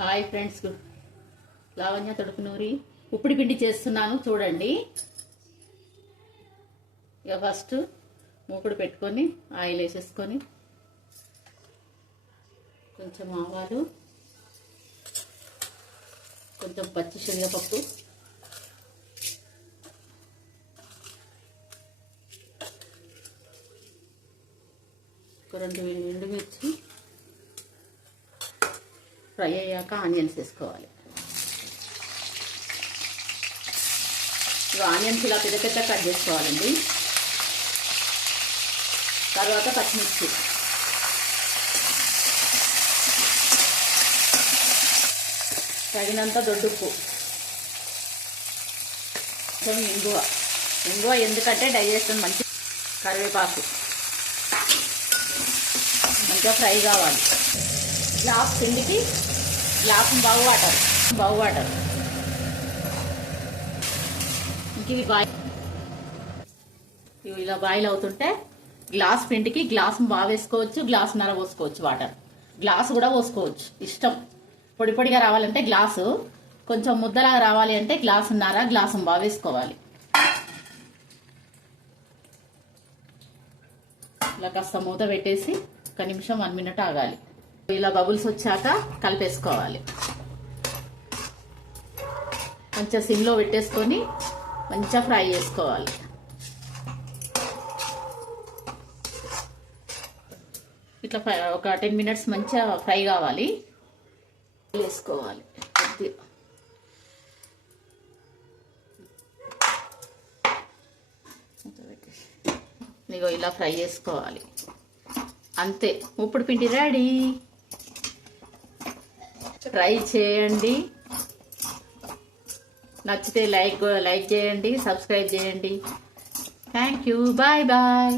Hi friends, Lavanya తడుపునూరి ఉప్పుడు పిండి చేస్తున్నాను చూడండి. ఇక ఫస్ట్ మూకుడు పెట్టుకొని ఆయిల్ వేసేసుకొని కొంచెం ఆవాలు, కొంచెం పచ్చి శనగపప్పు, ఒక 2 ఎండుమిర్చి ఫ్రై అయ్యాక ఆనియన్స్ వేసుకోవాలి. ఆనియన్స్ ఇలా పెద్ద పెద్ద కట్ చేసుకోవాలండి. తర్వాత పచ్చిమిర్చి, తగినంత దొడ్డుప్పు, కొంచెం ఇంగువ ఎందుకంటే డైజెషన్ మంచి, కరివేపాకు మంచిగా ఫ్రై కావాలి. గ్లాస్ పిండికి గ్లాస్ బాగు వాటర్ ఇంక ఇవి ఇలా బాయిల్ అవుతుంటే గ్లాస్ పిండికి గ్లాస్ బాగా వేసుకోవచ్చు, గ్లాసున్నర పోసుకోవచ్చు. వాటర్ గ్లాసు కూడా పోసుకోవచ్చు, ఇష్టం. పొడి పొడిగా రావాలంటే గ్లాసు, కొంచెం ముద్దలాగా రావాలి అంటే గ్లాసున్నర, గ్లాసు బాగా వేసుకోవాలి. ఇలా కాస్త మూత పెట్టేసి 1 నిమిషం 1 మినిట్ ఆగాలి. ఇలా బబుల్స్ వచ్చాక కలిపేసుకోవాలి. మంచిగా సిమ్లో పెట్టేసుకొని మంచిగా ఫ్రై చేసుకోవాలి. ఇట్లా ఒక 10 మినిట్స్ మంచిగా ఫ్రై కావాలి. వేసుకోవాలి ఇగో ఇలా ఫ్రై చేసుకోవాలి. అంతే, ఉప్పుడు పిండి రెడీ. ట్రై చేయండి, నచ్చితే లైక్ చేయండి, సబ్స్క్రైబ్ చేయండి. Thank you, bye bye.